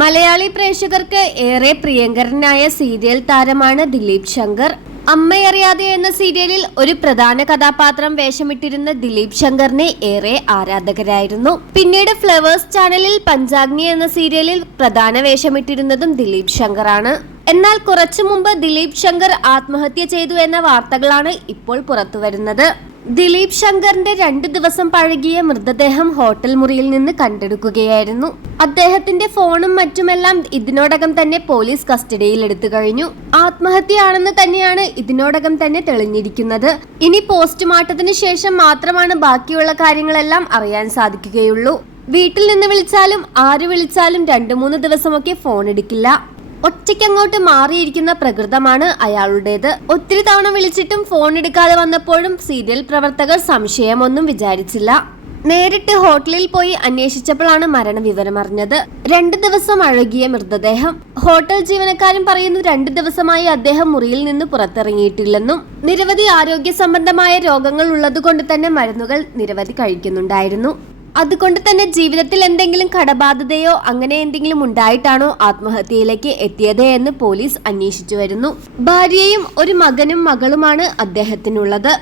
മലയാളി പ്രേക്ഷകർക്ക് ഏറെ പ്രിയങ്കരനായ സീരിയൽ താരമാണ് ദിലീപ് ശങ്കർ. അമ്മയറിയാതെ എന്ന സീരിയലിൽ ഒരു പ്രധാന കഥാപാത്രം വേഷമിട്ടിരുന്ന ദിലീപ് ശങ്കറിനെ ഏറെ ആരാധകരായിരുന്നു. പിന്നീട് ഫ്ലവേഴ്സ് ചാനലിൽ പഞ്ചാഗ്നി എന്ന സീരിയലിൽ പ്രധാന വേഷമിട്ടിരുന്നതും ദിലീപ് ശങ്കറാണ്. എന്നാൽ കുറച്ചു മുമ്പ് ദിലീപ് ശങ്കർ ആത്മഹത്യ ചെയ്തു എന്ന വാർത്തകളാണ് ഇപ്പോൾ പുറത്തുവരുന്നത്. ദിലീപ് ശങ്കറിന്റെ 2 ദിവസം പഴകിയ മൃതദേഹം ഹോട്ടൽ മുറിയിൽ നിന്ന് കണ്ടെടുക്കുകയായിരുന്നു. അദ്ദേഹത്തിന്റെ ഫോണും മറ്റുമെല്ലാം ഇതിനോടകം തന്നെ പോലീസ് കസ്റ്റഡിയിൽ എടുത്തു കഴിഞ്ഞു. ആത്മഹത്യയാണെന്ന് തന്നെയാണ് ഇതിനോടകം തന്നെ തെളിഞ്ഞിരിക്കുന്നത്. ഇനി പോസ്റ്റ്മോർട്ടത്തിന് ശേഷം മാത്രമാണ് ബാക്കിയുള്ള കാര്യങ്ങളെല്ലാം അറിയാൻ സാധിക്കുകയുള്ളൂ. വീട്ടിൽ നിന്ന് വിളിച്ചാലും ആര് വിളിച്ചാലും 2-3 ദിവസമൊക്കെ ഫോൺ എടുക്കില്ല. ഒറ്റയ്ക്കങ്ങോട്ട് മാറിയിരിക്കുന്ന പ്രകൃതമാണ് അയാളുടേത്. ഒത്തിരി തവണ വിളിച്ചിട്ടും ഫോൺ എടുക്കാതെ വന്നപ്പോഴും സീരിയൽ പ്രവർത്തകർ സംശയമൊന്നും വിചാരിച്ചില്ല. നേരിട്ട് ഹോട്ടലിൽ പോയി അന്വേഷിച്ചപ്പോഴാണ് മരണവിവരം അറിഞ്ഞത്. 2 ദിവസം അഴകിയ മൃതദേഹം. ഹോട്ടൽ ജീവനക്കാരൻ പറയുന്നു 2 ദിവസമായി അദ്ദേഹം മുറിയിൽ നിന്ന് പുറത്തിറങ്ങിയിട്ടില്ലെന്നും നിരവധി ആരോഗ്യ സംബന്ധമായ രോഗങ്ങൾ ഉള്ളതുകൊണ്ട് തന്നെ മരുന്നുകൾ നിരവധി കഴിക്കുന്നുണ്ടായിരുന്നു. അതുകൊണ്ട് തന്നെ ജീവിതത്തിൽ എന്തെങ്കിലും കടബാധ്യതയോ അങ്ങനെ എന്തെങ്കിലും ഉണ്ടായിട്ടാണോ ആത്മഹത്യയിലേക്ക് എത്തിയത് എന്ന് പോലീസ് അന്വേഷിച്ചു വരുന്നു. ഭാര്യയും ഒരു മകനും മകളുമാണ് അദ്ദേഹത്തിനുള്ളത്.